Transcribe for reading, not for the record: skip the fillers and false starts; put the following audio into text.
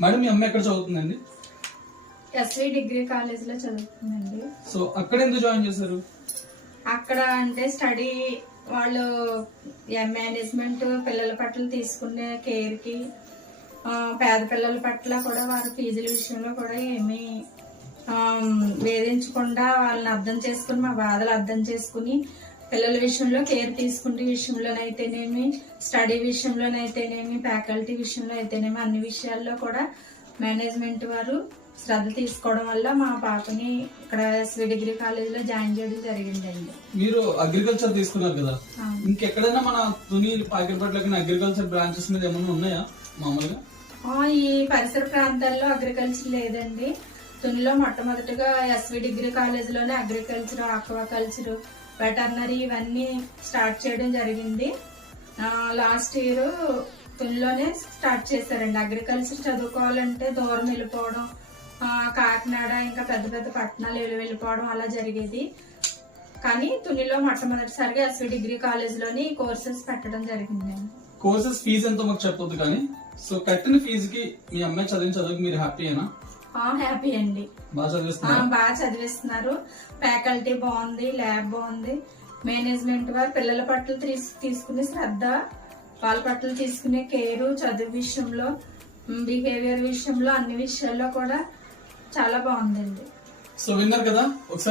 Madam మీ అమ్మాయి ఎక్కడ చదువుతుందండి? SV degree college లో చదువుతుందండి. సో అక్కడ ఎందుకు జాయిన్ చేశారు? అక్కడ అంటే స్టడీ వాళ్ళు మేనేజ్మెంట్ పిల్లల పట్ల తీసుకునే కేర్ కి పేద పిల్లల పట్ల కూడా వారి ఫీజుల విషయంలో కూడా ఏమీ వేధించకుండా వాళ్ళని అర్థం చేసుకుని మా బాధలు అర్థం చేసుకుని పిల్లల విషయంలో కేర్ తీసుకునే విషయంలోనైతేనేమి స్టడీ విషయంలోనైతేనేమి ఫ్యాకల్టీ విషయంలో అయితేనేమి అన్ని విషయాల్లో కూడా మేనేజ్మెంట్ వారు శ్రద్ధ తీసుకోవడం వల్ల మా పాపని ఇక్కడ ఎస్వి డిగ్రీ కాలేజ్ లో జాయిన్ చేయడం జరిగిందండి. మీరు అగ్రికల్చర్ తీసుకున్నారు కదా, ఇంకెక్కడైనా మన తుని పాకిరిపట్ల అగ్రికల్చర్ బ్రాంచెస్ మీద ఏమైనా ఉన్నాయా మామూలుగా? ఈ పరిసర ప్రాంతాల్లో అగ్రికల్చర్ లేదండి. తునిలో మొట్టమొదటిగా ఎస్వి డిగ్రీ కాలేజ్ లోనే అగ్రికల్చర్, ఆక్వాకల్చర్, వెటర్నరీ ఇవన్నీ స్టార్ట్ చేయడం జరిగింది. లాస్ట్ ఇయర్ తునిలోనే స్టార్ట్ చేశారండి. అగ్రికల్చర్ చదువుకోవాలంటే దూరం వెళ్ళిపోవడం, కాకినాడ ఇంకా పెద్ద పెద్ద పట్టణాలు వెళ్ళిపోవడం అలా జరిగేది. కానీ తునిలో మొట్టమొదటిసారిగా ఎస్వి డిగ్రీ కాలేజ్ లోని కోర్సెస్ పెట్టడం జరిగిందండి. కోర్సెస్ ఫీజు ఎంతో మాకు చెప్పొద్దు కానీ, సో కట్టిన ఫీజుకి మీ అమ్మాయి చదువుకి మీరు హ్యాపీయేనా? హ్యాపీ అండి. బాగా చదివిస్తున్నారు. ఫ్యాకల్టీ బాగుంది, ల్యాబ్ బాగుంది. మేనేజ్మెంట్ వారు పిల్లల పట్ల తీసుకునే శ్రద్ధ, వాళ్ళ పట్ల తీసుకునే కేరు, చదువు విషయంలో, బిహేవియర్ విషయంలో అన్ని విషయాల్లో కూడా చాలా బాగుందండి. సో విన్నారు కదా ఒకసారి.